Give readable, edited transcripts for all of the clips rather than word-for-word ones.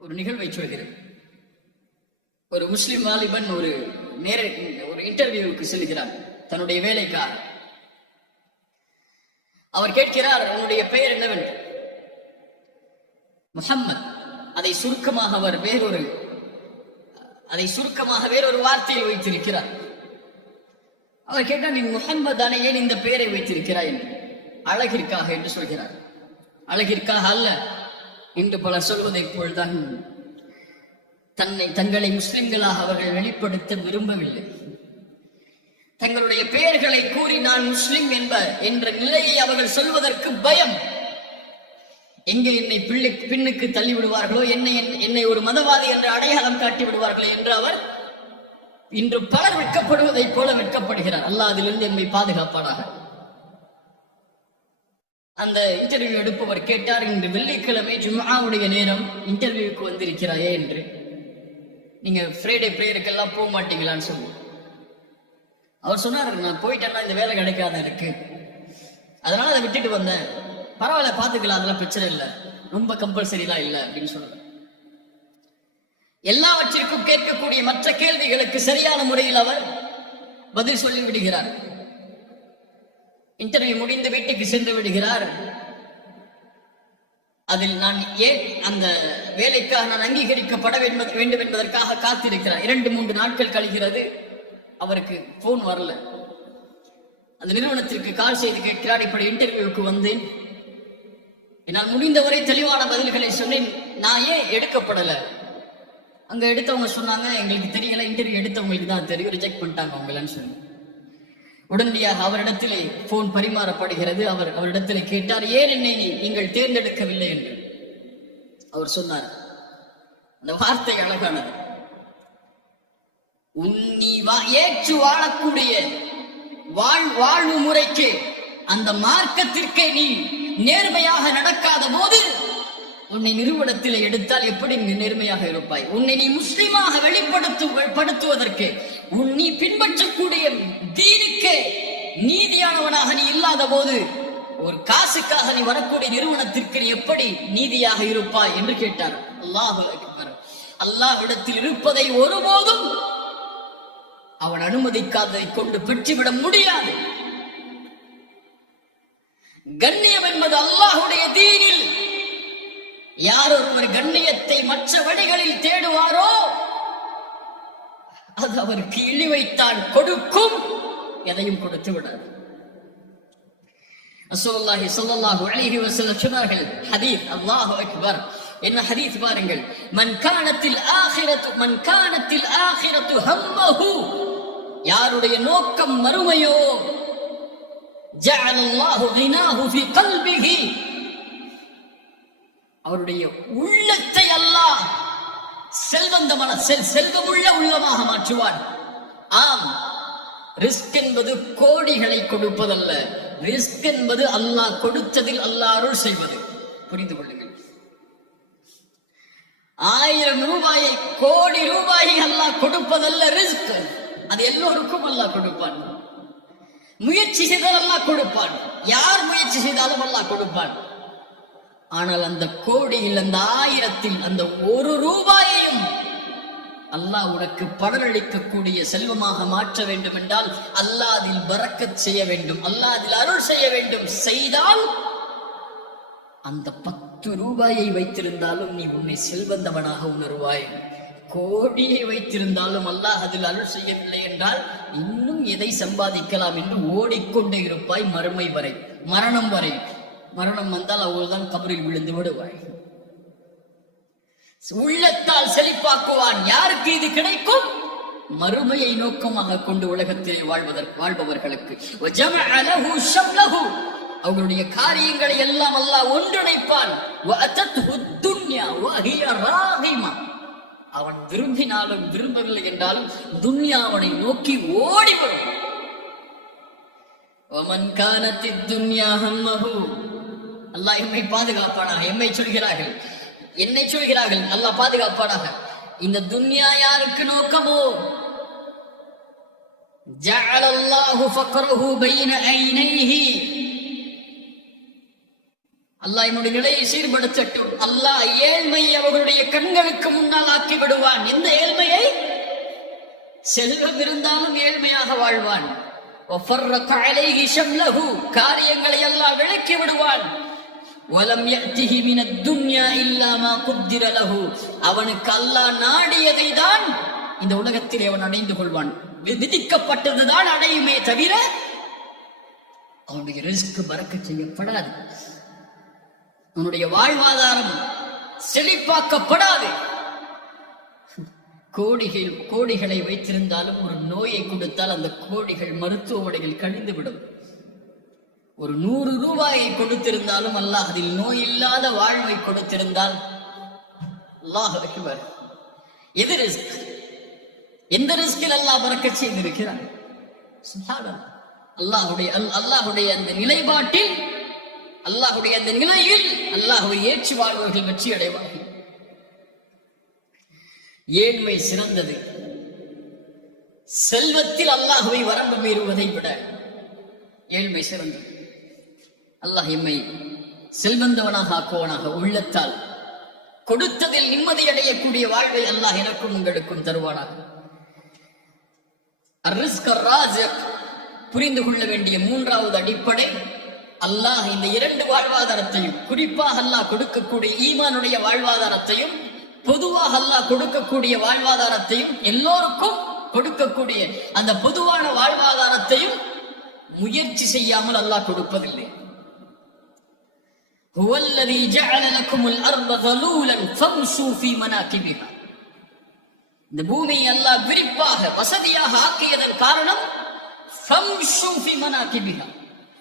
ஒரு நிகழ்வை சொல்கிறேன். ஒரு முஸ்லிம் வாலிபன் ஒரு இன்டர்வியூவுக்கு செல்கிறார். தன்னுடைய வேலைக்காக அவர் கேட்கிறார், உன்னுடைய பெயர் என்னவென்று. முஹம்மத். அதை சுருக்கமாக வேறொரு வார்த்தையில் வைத்திருக்கிறார். அவர் கேட்டார், நீ முஹம்மத் தானே, ஏன் இந்த பெயரை வைத்திருக்கிறாய் என்று. அழகிற்காக என்று சொல்கிறார். அழகிற்காக அல்ல, இன்று பலர் சொல்வதை போல்தான் தங்களை முஸ்லிம்களாக அவர்கள் வெளிப்படுத்த விரும்பவில்லை. தங்களுடைய பெயர்களை கூறி நான் முஸ்லிம் என்ற நிலையை அவர்கள் சொல்வதற்கு பயம். எங்கே என்னை பின்னுக்கு தள்ளி விடுவார்களோ, என்னை ஒரு மதவாதி என்று அடையாளம் காட்டி விடுவார்களோ என்று அவர் இன்று பலர் வெட்கப்படுவதைப் போல வெட்கப்படுகிறார். அல்லாஹ் அதிலிருந்து என்னை பாதுகாப்பானாக. அந்த இன்டர்வியூ எடுப்பவர் கேட்டார், இன்று வெள்ளிக்கிழமை ஜும்ஆவுடைய நேரம், இன்டர்வியூக்கு வந்திருக்கிறாயே என்று. நீங்க ஃப்ரைடே பிரேயருக்கெல்லாம் போக மாட்டீங்களான்னு சொல்லி அவர் சொன்னார், நான் போயிட்டேன்னா இந்த வேலை கிடைக்காத இருக்கு, அதனால அதை விட்டுட்டு வந்தேன். பரவாயில்ல, பாத்துக்கலாம், அதெல்லாம் பிரச்சனை இல்லை, ரொம்ப கம்பல்சரி தான் இல்லை அப்படின்னு சொல்றாரு. எல்லாவற்றிற்கும் கேட்கக்கூடிய மற்ற கேள்விகளுக்கு சரியான முறையில் அவர் பதில் சொல்லி விடுகிறார். இன்டர்வியூ முடிந்து வீட்டுக்கு சென்று விடுகிறார். அதில் நான் ஏன் அந்த வேலைக்காக நான் அங்கீகரிக்கப்பட வேண்டும் என்பதற்காக காத்திருக்கிறார். 2-3 நாட்கள் கழிகிறது, அவருக்கு போன் வரல. அந்த நிறுவனத்திற்கு கால் செய்து கேட்கிறார், இப்படி இன்டர்வியூக்கு வந்தேன், என்னால் முடிந்தவரை தெளிவான பதில்களை சொன்னேன், நான் ஏன் எடுக்கப்படல. அங்க எடுத்தவங்க சொன்னாங்க, எங்களுக்கு தெரியல, இன்டர்வியூ எடுத்தவங்களுக்கு தான் தெரியும், ரிஜெக்ட் பண்ணிட்டாங்க உங்களன்னு சொல்லி. உடனடியாக அவரிடத்திலே போன் பரிமாறப்படுகிறது. அவரிடத்திலே கேட்டார், ஏன் என்னை நீங்கள் தேர்ந்தெடுக்கவில்லை என்று. அவர் சொன்னார், அந்த வார்த்தை அழகானது, நீ ஏற்று வாழக்கூடிய வாழ்வு முறைக்கு, அந்த மார்க்கத்திற்கே நீ நேர்மையாக நடக்காத போது உன்னை நிறுவனத்தில் எடுத்தால் எப்படி நேர்மையாக இருப்பாய்? உன்னை நீ முஸ்லிமாக வெளிப்படுத்துவதற்கு, நீ பின்பற்றக்கூடிய தீனுக்கு நீதியானவனாக நீ இல்லாத போது, ஒரு காசுக்காக நீ வரக்கூடிய நிறுவனத்திற்கு நீ எப்படி நீதியாக இருப்பாய் என்று கேட்டார். அல்லாஹு அக்பர். அல்லாஹ்விடத்தில் இருப்பதை ஒருபோதும் அவன் அனுமதிக்காததை கொண்டு பெற்றுவிட முடியாது. கண்ணியம் என்பது அல்லாஹுடைய தீனில் யார் ஒருவர் கண்ணியத்தை மற்ற வழிகளில் தேடுவாரோ அது அவருக்கு இழிவைத்தான் கொடுக்கும், எதையும் கொடுத்து விடாது. ரசூலுல்லாஹி ஸல்லல்லாஹு அலைஹி வஸல்லம் சொன்னார்கள், ஹதீஸ், அல்லாஹு அக்பர், என்ன ஹதீஸ் பாருங்கள், மன் கானத்தில் ஆகிரத்து ஹம்மஹு, யாருடைய நோக்கம் மறுமையோ, ஜஅலல்லாஹு கினாஹு ஃபீ கல்பிஹி, அவருடைய உள்ளத்தை அல்லாஹ் செல்வமுள்ள உள்ளமாக மாற்றுவான். ஆம், ரிஸ்க் என்பது கோடிகளை கொடுப்பதல்ல, ரிஸ்க் என்பது அல்லாஹ் கொடுத்ததில் அல்லாஹ் அருள் செய்வது. புரிந்து கொள்ளுங்கள். 1000 ரூபாயை, கோடி ரூபாயை அல்லாஹ் கொடுப்பதல்ல ரிஸ்க். அது எல்லோருக்கும் அல்லாஹ் கொடுப்பான். முயற்சி செய்தால் அல்லாஹ் கொடுப்பான். யார் முயற்சி செய்தாலும் அல்லாஹ் கொடுப்பான். ஆனால் அந்த கோடியில், அந்த 1000-ல் அந்த 1 ரூபாயையும் அல்லாஹ் உனக்கு பலனளிக்கக்கூடிய செல்வமாக மாற்ற வேண்டும் என்றால் அல்லாஹ் அதில் பரக்கத் செய்ய வேண்டும், அல்லாஹ் அதில் அருள் செய்ய வேண்டும். செய்தால் அந்த 10 ரூபாயை வைத்திருந்தாலும் நீ உன்னை செல்வந்தவனாக உணர்வாய். கோடியை வைத்திருந்தாலும் அல்லாஹ் அதில் அருள் செய்யவில்லை என்றால் இன்னும் எதை சம்பாதிக்கலாம் என்று ஓடிக்கொண்டே இருப்பாய் மறுமை வரை, மரணம் வரை. மரணம் வந்தால் அவள்தான் கபரில் விழுந்து விடுவாய். உள்ளத்தால் செழிப்பாக்குவான். யாருக்கு இது கிடைக்கும்? மறுமையை நோக்கமாக கொண்டு உலகத்தில் வாழ்பவர்களுக்கு. அவர்களுடைய காரியங்களை எல்லாம் அல்லாஹ் ஒன்றிணைப்பான். அவன் விரும்பினாலும் விரும்பவில்லை என்றாலும் துன்யா அவனை நோக்கி ஓடி வரும். அல்லாஹ் எம்மை பாதுகாப்பானாக. என்னை சொல்கிறார்கள், அல்லாஹ் பாதுகாப்பானாக. இந்த துன்யா யாருக்கு நோக்கமோ, ஜஅலல்லாஹு ஃபக்ரஹு பைன ஐனைஹி, அல்லாஹ் என்னுடைய நிலையை சீர்படுத்தட்டும். அல்லாஹ் ஏழ்மையை அவர்களுடைய கண்களுக்கு முன்னால் ஆக்கி விடுவான். எந்த ஏழ்மையை? செல்வம் இருந்தாலும் ஏழ்மையாக வாழ்வான். காரியங்களை எல்லாம் விளக்கி விடுவான். அவனுக்கு அல்லாஹ் நாடியதை தான் இந்த உலகத்திலே அவன் அடைந்து கொள்வான். விதிக்கப்பட்டதுதான் அடையுமே தவிர அவனுடைய ரிஸ்க் பறக்கச் செய்யப்படாது. அவனுடைய வாழ்வாதாரம் செழிப்பாக்கப்படாது. கோடிகளை வைத்திருந்தாலும் ஒரு நோயை கொடுத்தால் அந்த கோடிகள் மருத்துவமனைகள் கழிந்துவிடும். ஒரு 100 ரூபாயை கொடுத்திருந்தாலும் அல்லாஹ் அதில் நோய் இல்லாத வாழ்வை கொடுத்திருந்தால் அல்லாஹ் அக்பர். எது ரிஸ்க்? எந்த ரிஸ்கில் அல்லாஹ் பறக்கச் செய்திருக்கிறான்? அல்லாஹுடைய அந்த நிலைப்பாட்டில், அல்லாஹுடைய அந்த நிலையில் அல்லாஹ்வை ஏற்றி வாழ்வர்கள் வெற்றி அடைவார்கள். ஏழ்மை சிறந்தது. செல்வத்தில் அல்லாஹ்வை வரம்பு மீறுவதை விட ஏழ்மை சிறந்தது. அல்லாஹ் எம்மை செல்வந்தவனாக ஆக்குவனாக. உள்ளத்தால் கொடுத்ததில் நிம்மதி அடையக்கூடிய வாழ்வை அல்லாஹ் எனக்கும் உங்களுக்கும் தருவானாக. புரிந்து கொள்ள வேண்டிய 3வது அடிப்படை, அல்லாஹ் இந்த 2 வாழ்வாதாரத்தையும், குறிப்பாக அல்லாஹ் கொடுக்கக்கூடிய ஈமானுடைய வாழ்வாதாரத்தையும், பொதுவாக அல்லாஹ் கொடுக்கக்கூடிய வாழ்வாதாரத்தையும், எல்லோருக்கும் கொடுக்கக்கூடிய அந்த பொதுவான வாழ்வாதாரத்தையும் முயற்சி செய்யாமல் அல்லாஹ் கொடுப்பதில்லை. ஹுவல்லதீ ஜஅல லக்குமுல் அர்த ذلولا ஃபம்ஷூ ஃபீ மனாகிபிஹா. இந்த பூமியை அல்லாஹ் விரிப்பாக வசதியாக ஆக்கியதன் காரணம் ஃபம்ஷூ ஃபீ மனாகிபிஹா,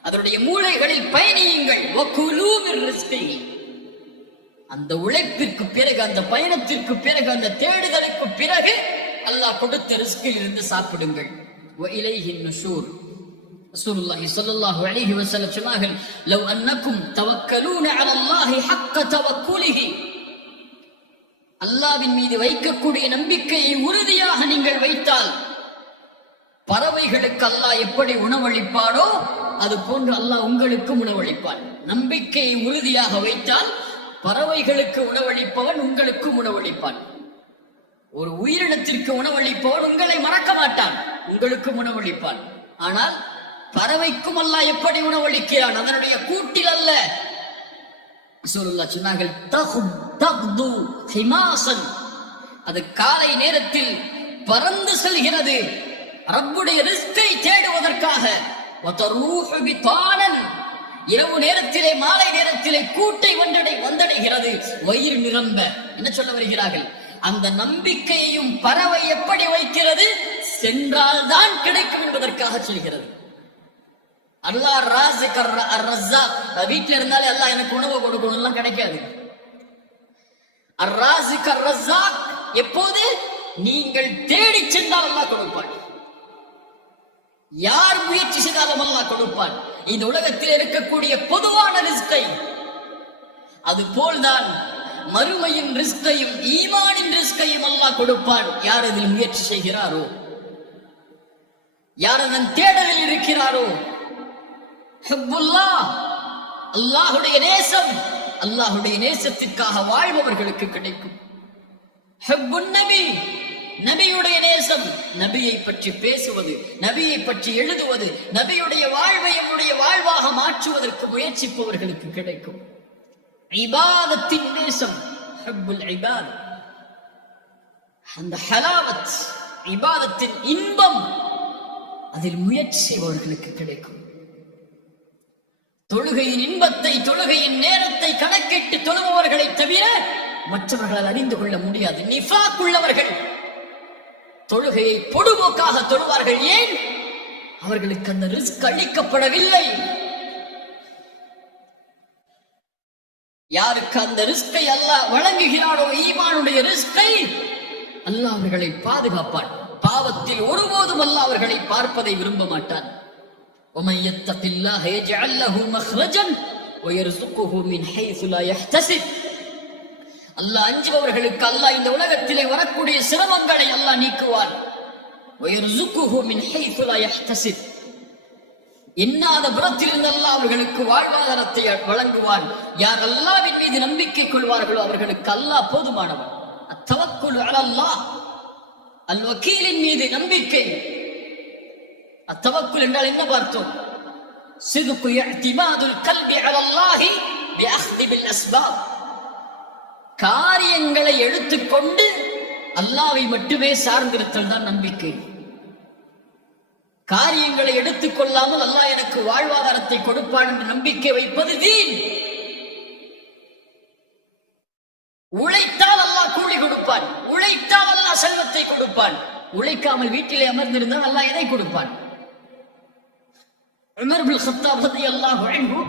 அதனுடைய மூலைகளில் பயணியுங்கள். வகுலூ மிர் ரிஸ்கிஹி, அந்த உழைப்பிற்கு பிறகு, அந்த பயணத்திற்கு பிறகு, அந்த தேடுதலுக்கு பிறகு அல்லாஹ் கொடுத்த ரிஸ்கில் இருந்து சாப்பிடுங்கள். வ இலைஹின் நுஷூர். ரசூலுல்லாஹி ஸல்லல்லாஹு அலைஹி வஸல்லம் சொன்னார்கள், லவ் அன்னக்கும் தவக்கலூன அலல்லாஹி ஹக்க தவக்குலிஹி, அல்லாஹ்வின் மீது வைக்கக்கூடிய நம்பிக்கையை உறுதியாக நீங்கள் வைத்தால், பறவைகளுக்கு அல்லாஹ் எப்படி உணவளிப்பானோ அது போன்று அல்லாஹ் உங்களுக்கும் உணவளிப்பான். நம்பிக்கையை உறுதியாக வைத்தால் பறவைகளுக்கு உணவளிப்பவன் உங்களுக்கும் உணவளிப்பான். ஒரு உயிரினத்திற்கு உணவளிப்பவன் உங்களை மறக்க மாட்டான், உங்களுக்கும் உணவளிப்பான். ஆனால் பறவைக்கும் அல்லாஹ் எப்படி உணவளிக்கிறான்? அதனுடைய கூட்டில் அல்ல. ரசூலுல்லாஹ் சொன்னார்கள், தக்து ஹிமாசன், அது காலை நேரத்தில் பறந்து செல்கிறது ரப்புடைய ரிஸ்கை தேடுவதற்காக. வதரூஹு பிதானன், இரவு நேரத்திலே, மாலை நேரத்திலே கூட்டை வந்தடைகிறது வயிறு நிரம்ப. என்ன சொல்ல வருகிறார்கள்? அந்த நம்பிக்கையையும் பறவை எப்படி வைக்கிறது? சென்றால் தான் கிடைக்கும் என்பதற்காக சொல்கிறது. அல்லாஹ் ராஸிக் அர்-ரஸாக், வீட்டில் இருந்தாலே அல்லாஹ் எனக்கு உணவு கொடுக்கணும் எல்லாம் கிடைக்காது. அர்-ராஸிக் அர்-ரஸாக் எப்போது? நீங்கள் தேடி சென்றால் அல்லாஹ் கொடுப்பான். யார் முயற்சி செய்தாலும் அல்லாஹ் கொடுப்பான். இந்த உலகத்தில் இருக்கக்கூடிய பொதுவான ரிஸ்கை, அது போல்தான் மறுமையின் ரிஸ்கையும் ஈமானின் ரிஸ்கையும் அல்லாஹ் கொடுப்பான். யார் அதில் முயற்சி செய்கிறாரோ, யார் அதன் தேடலில் இருக்கிறாரோ. ஹுப்புல்லாஹ், அல்லாஹுடைய நேசம், அல்லாஹுடைய நேசத்திற்காக வாழ்பவர்களுக்கு கிடைக்கும். ஹுப்புன் நபி, நபியுடைய நேசம், நபியை பற்றி பேசுவது, நபியை பற்றி எழுதுவது, நபியுடைய வாழ்வை என்னுடைய வாழ்வாக மாற்றுவதற்கு முயற்சிப்பவர்களுக்கு கிடைக்கும். இபாதத்தின் நேசம், ஹுப்புல் இபாத், அந்த ஹலாவத், இபாதத்தின் இன்பம், அதில் முயற்சி செய்பவர்களுக்கு கிடைக்கும். தொழுகையின் இன்பத்தை, தொழுகையின் நேரத்தை கணக்கிட்டு தொழுபவர்களை தவிர மற்றவர்களால் அறிந்து கொள்ள முடியாது. நிஃபாக் உள்ளவர்கள் தொழுகையை பொடுபோக்காக தொழுவார்கள். ஏன்? அவர்களுக்கு அந்த ரிஸ்க் அளிக்கப்படவில்லை. யாருக்கு அந்த ரிஸ்கை அல்லாஹ் வழங்குகிறானோ, ஈமானுடைய ரிஸ்கை, அல்லாஹ் அவர்களை பாதுகாப்பான். பாவத்தில் ஒருபோதும் அல்லாஹ் அவர்களை பார்ப்பதை விரும்ப மாட்டான். وَمَن يَتَّقِ اللَّهَ يَجْعَل لَّهُ مَخْرَجًا وَيَرْزُقْهُ مِنْ حَيْثُ لَا يَحْتَسِبُ. அல்லாஹ் அஞ்சுபவர்களுக்கு அல்லாஹ் இந்த உலகத்திலே வரக்கூடிய சிரமங்களை அல்லாஹ் நீக்குவான். وَيَرْزُقْهُ مِنْ حَيْثُ لَا يَحْتَسِبُ. எண்ணாத புறத்திலிருந்து அல்லாஹ் அவர்களுக்கு வாழ்வாதாரத்தை வழங்குவான். யார் அல்லாஹ்வின் மீது நம்பிக்கை கொள்வார்களோ அவர்களுக்கு அல்லாஹ் போதுமானவன். அத்தவக்குல் அலல்லாஹ், அல் வக்கீலின் மீது நம்பிக்கை. அத்தவக்குல் என்றால் என்ன பார்த்தோம்? சிதுகு இஅ்திமாதுல் கல்பி அலல்லாஹி பிஅக்தி பில் அஸ்பாப். காரியங்களை எடுத்துக்கொண்டு அல்லாஹ்வை மட்டுமே சார்ந்திருத்தல் தான் நம்பிக்கை. காரியங்களை எடுத்துக் கொள்ளாமல் அல்லாஹ் எனக்கு வாழ்வாதாரத்தை கொடுப்பான் என்று நம்பிக்கை வைப்பது வீண். உழைத்தால் அல்லாஹ் கூலி கொடுப்பான், உழைத்தால் அல்லாஹ் செல்வத்தை கொடுப்பான். உழைக்காமல் வீட்டிலே அமர்ந்திருந்தால் அல்லாஹ் எதை கொடுப்பான்? உமர் இப்னு கத்தாப் ரலியல்லாஹு அன்ஹு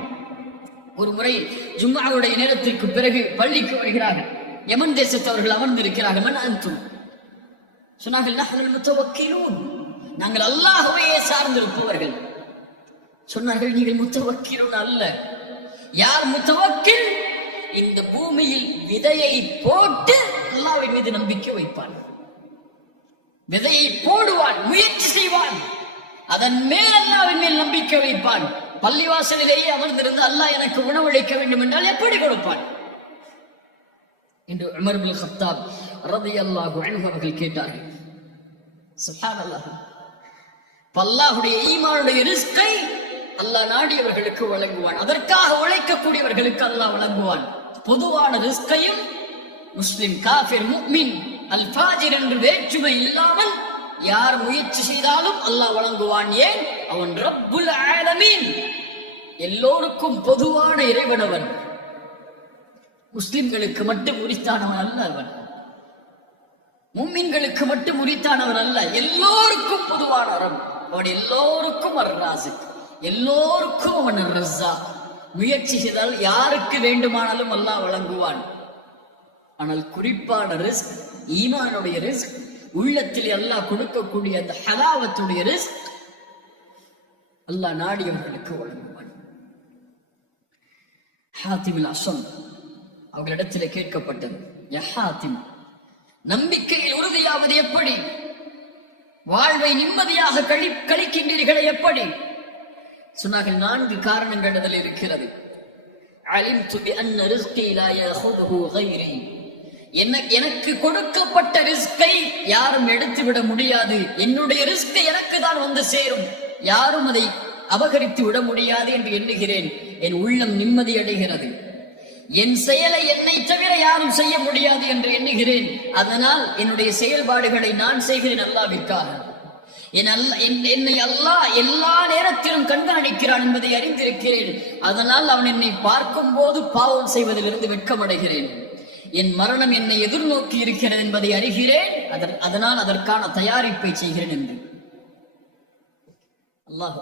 ஒரு முறை ஜும்ஆவுடைய நேரத்திற்கு பிறகு பள்ளிக்கு வருகிறார்கள். யமன் தேசத்தவர்கள் அமர்ந்திருக்கிறார்கள். மன் அன்தும்? சொன்னார்கள், நஹ்னுல் முத்தவக்கிலூன், நாங்கள் அல்லாஹ்வையே சார்ந்திருப்பவர்கள். சொன்னார்கள், நீங்கள் முத்தவக்கிலூன் அல்ல. யார் முத்தவக்கில்? இந்த பூமியில் விதையை போட்டு அல்லாஹ்வின் மீது நம்பிக்கை வைப்பான். விதையை போடுவான், முயற்சி செய்வான், அதன் மேல் அல்லாஹ்வின் மேல் நம்பிக்கை வைப்பான். பள்ளிவாசலிலேயே அமர்ந்திருந்து அல்லாஹ் எனக்கு உணவளிக்க வேண்டும் என்றால் எப்படி கொடுப்பான் என்று உமர் இப்னு கத்தாப் ரலியல்லாஹு அன்ஹு அவர்கள் கேட்டார்கள். சுப்ஹானல்லாஹ். அல்லாஹ்வுடைய ஈமானுடைய ரிஸ்கை அல்லாஹ் நாடியவர்களுக்கு வழங்குவான். அதற்காக உழைக்கக்கூடியவர்களுக்கு அல்லாஹ் வழங்குவான். பொதுவான ரிஸ்கையும் முஸ்லிம், காஃபிர், முஃமின், அல் ஃபாஜிர் என்று வேற்றுமை இல்லாமல் யார் முயற்சி செய்தாலும் அல்லாஹ் வழங்குவான். ஏன்? அவன் ரப்புல் ஆலமீன், எல்லோருக்கும் பொதுவான இறைவனவன். முஸ்லிம்களுக்கு மட்டும் உரித்தானவன் அல்ல அவன், முஃமின்களுக்கு மட்டும் உரித்தானவன் அல்ல, எல்லோருக்கும் பொதுவானவன் அவன். எல்லோருக்கும் அர்-ராஸிக், எல்லோருக்கும் அவன் அர்-ரஸாக். முயற்சி செய்தால் யாருக்கு வேண்டுமானாலும் அல்லாஹ் வழங்குவான். ஆனால் குறிப்பான ரிஸ்க், ஈமானுடைய ரிஸ்க், உள்ளத்தில் அல்லாஹ் கொடுக்கக்கூடிய அந்த ஹலாவத்துடைய ரிஸ்க் அல்லாஹ் நாடியவர்களுக்கு வழங்குவான். ஹாத்திம் அஸ்ஸம் அவர்களிடத்தில் கேட்கப்பட்டது, யா ஹாத்திம், நம்பிக்கையில் உறுதியாவது எப்படி? வாழ்வை நிம்மதியாக கழிக்கின்றீர்களே எப்படி? சொன்னார்கள், 4 காரணங்கள் அதில் இருக்கிறது. அலிம்து பிஅன்ன ரிஸ்கி லா யாஹுதுஹு கைரி, எனக்கு கொடுக்கப்பட்ட ரிஸ்கை யாரும் எடுத்துவிட முடியாது. என்னுடைய ரிஸ்க் எனக்கு தான் வந்து சேரும், யாரும் அதை அபகரித்து விட முடியாது என்று எண்ணுகிறேன். என் உள்ளம் நிம்மதி அடைகிறது. என் செயலை என்னை தவிர யாரும் செய்ய முடியாது என்று எண்ணுகிறேன். அதனால் என்னுடைய செயல்பாடுகளை நான் செய்கிறேன் அல்லாஹ்விற்காக. என்னை அல்லாஹ் எல்லா நேரத்திலும் கண்காணிக்கிறான் என்பதை அறிந்திருக்கிறேன். அதனால் அவன் என்னை பார்க்கும் போது பாவம் செய்வதிலிருந்து வெட்கமடைகிறேன். என் மரணம் என்னை எதிர்நோக்கி இருக்கிறது என்பதை அறிகிறேன். அதனால் அதற்கான தயாரிப்பை செய்கிறேன் என்று. அல்லாஹ்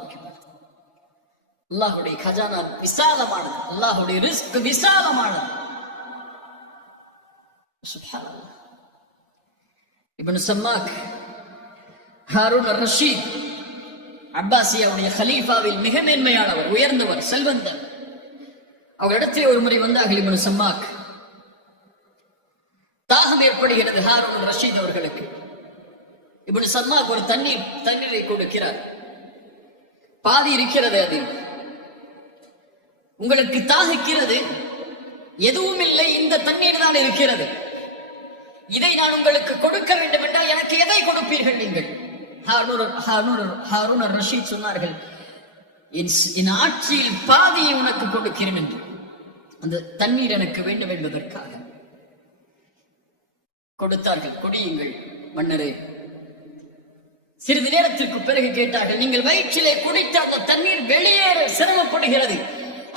அல்லாஹுடைய கஜானா விசாலமானது, அல்லாஹுடைய ரிஸ்க் விசாலமானது. சுப்ஹானல்லாஹ். இப்னு சம்மாக் ஹாரூன் அர்-ரஷீத் அப்பாசியாவுடைய கலீஃபாவில் மிக மேன்மையானவர், உயர்ந்தவர், செல்வந்தர். அவரிடத்தில் ஒரு முறை வந்தார்கள் இப்னு சம்மாக். தாகம் ஏற்படுகிறது ஹாரூன் ரஷீத் அவர்களுக்கு. இப்னு சம்மாக் ஒரு தண்ணீரை கொடுக்கிறார். பாதி இருக்கிறது அதில். உங்களுக்கு தாகிக்கிறது, எதுவும் இல்லை, இந்த தண்ணீர் தான் இருக்கிறது. இதை நான் உங்களுக்கு கொடுக்க வேண்டும் என்றால் எனக்கு எதை கொடுப்பீர்கள் நீங்கள்? ஹாரூன் ரஷீத் சொன்னார்கள், என் ஆட்சியில் பாதியை உனக்கு கொடுக்கிறேன் என்று. அந்த தண்ணீர் எனக்கு வேண்டும் என்பதற்காக கொடுத்தார்கள். கொடியுங்கள் மன்னரே. சிறிது நேரத்திற்கு பிறகு கேட்டார்கள், நீங்கள் வயிற்றிலே குடித்த அந்த தண்ணீர் வெளியேற சிரமப்படுகிறது,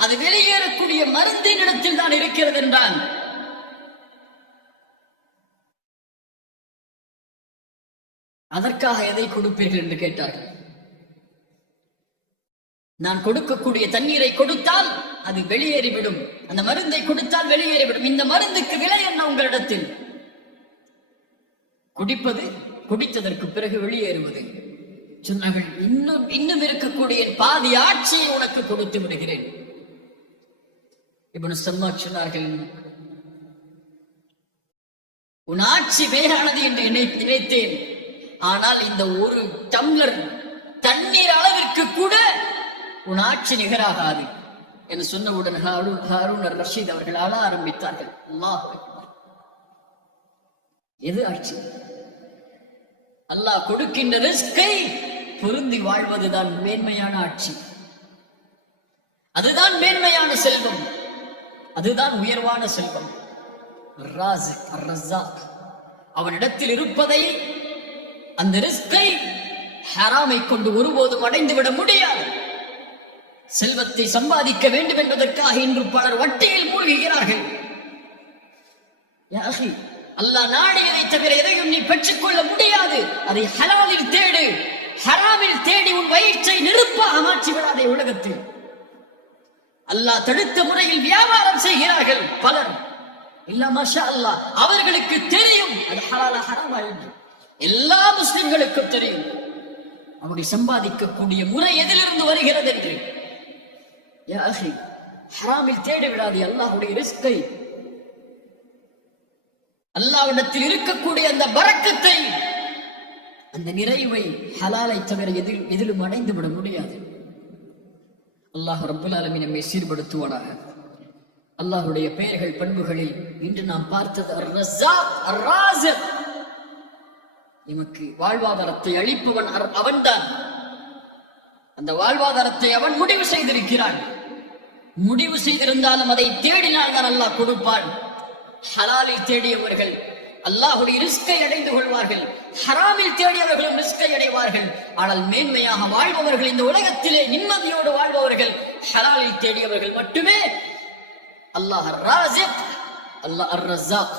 அது வெளியேறக்கூடிய மருந்தின் இடத்தில் தான் இருக்கிறது என்றான். அதற்காக எதை கொடுப்பீர்கள் என்று கேட்டார்கள். நான் கொடுக்கக்கூடிய தண்ணீரை கொடுத்தால் அது வெளியேறிவிடும், அந்த மருந்தை கொடுத்தால் வெளியேறிவிடும். இந்த மருந்துக்கு விலை என்ன உங்களிடத்தில்? குடிப்பது, குடித்ததற்கு பிறகு வெளியேறுவது. சொன்னார்கள், இன்னும் இருக்கக்கூடிய பாதி ஆட்சியை உனக்கு கொடுத்து விடுகிறேன். இப்னு சம்மாக் சொன்னார்கள், உன் ஆட்சி மேலானது என்று நினைத்தேன். ஆனால் இந்த ஒரு டம்ளர் தண்ணீர் அளவிற்கு கூட உன் ஆட்சி நிகராகாது என்று சொன்னவுடன் ஹாரூன் ரஷீத் அவர்கள் ஆள ஆரம்பித்தார்கள். அல்லாஹ் எது ஆட்சி? அல்லாஹ் கொடுக்கின்ற ரிஸ்கை பொருந்தி வாழ்வதுதான் மேன்மையான ஆட்சி. அதுதான் மேன்மையான செல்வம், அதுதான் உயர்வான செல்வம். அவனிடத்தில் இருப்பதை, அந்த ரிஸ்கை ஹராமை கொண்டு ஒருபோதும் அடைந்துவிட முடியாது. செல்வத்தை சம்பாதிக்க வேண்டும் என்பதற்காக இன்று பலர் வட்டியில் மூழ்குகிறார்கள். அல்லாஹ் நாடியதை தவிர எதையும் நீ பெற்றுக்கொள்ள முடியாது. அதை ஹலாலில் தேடு, ஹராமில் தேடி உன் வயிற்றை நெருப்பாக மாற்றி விடாதே. உலகத்தில் அல்லாஹ் தடுத்த முறையில் வியாபாரம் செய்கிறார்கள் பலர். இல்ல மாஷா அல்லாஹ், அவர்களுக்கு தெரியும் அது ஹலாலா ஹராமா என்று. எல்லா முஸ்லிம்களுக்கும் தெரியும் அப்படி சம்பாதிக்கக்கூடிய முறை எதிலிருந்து வருகிறது என்று. ஹராமில் தேடி விடாதே அல்லாஹ்வுடைய ரிஸ்கை, அல்லாஹ்விடத்தில் இருக்கக்கூடிய அந்த பரக்கத்தை, அந்த நிறைவை ஹலாலை தவிர எதிலும் அடைந்து விட முடியாது. அல்லாஹ் ரப்பல் ஆலமீன் நம்மை சீர்படுத்துவானாக. அல்லாஹ்வுடைய பெயர்கள் பண்புகளில் இன்று நாம் பார்த்தது அர்-ரஸாக், அர்-ராஸிக். நமக்கு வாழ்வாதாரத்தை அளிப்பவன் அவன்தான். அந்த வாழ்வாதாரத்தை அவன் முடிவு செய்திருக்கிறான். முடிவு செய்திருந்தாலும் அதை தேடினால் தான் அல்லாஹ் கொடுப்பான். ஹலாலில் தேடியவர்கள் அல்லாஹ்வுடைய ரிஸ்கை அடைந்து கொள்வார்கள், ஹராமில் தேடியவர்களும் ரிஸ்கை அடைவார்கள். ஆனால் மேன்மையாக வாழ்பவர்கள், இந்த உலகத்திலே நிம்மதியோடு வாழ்பவர்கள் ஹலாலில் தேடியவர்கள் மட்டுமே. அல்லாஹ் அர்-ராஸிக், அல்லாஹ் அர்-ரஸாக்.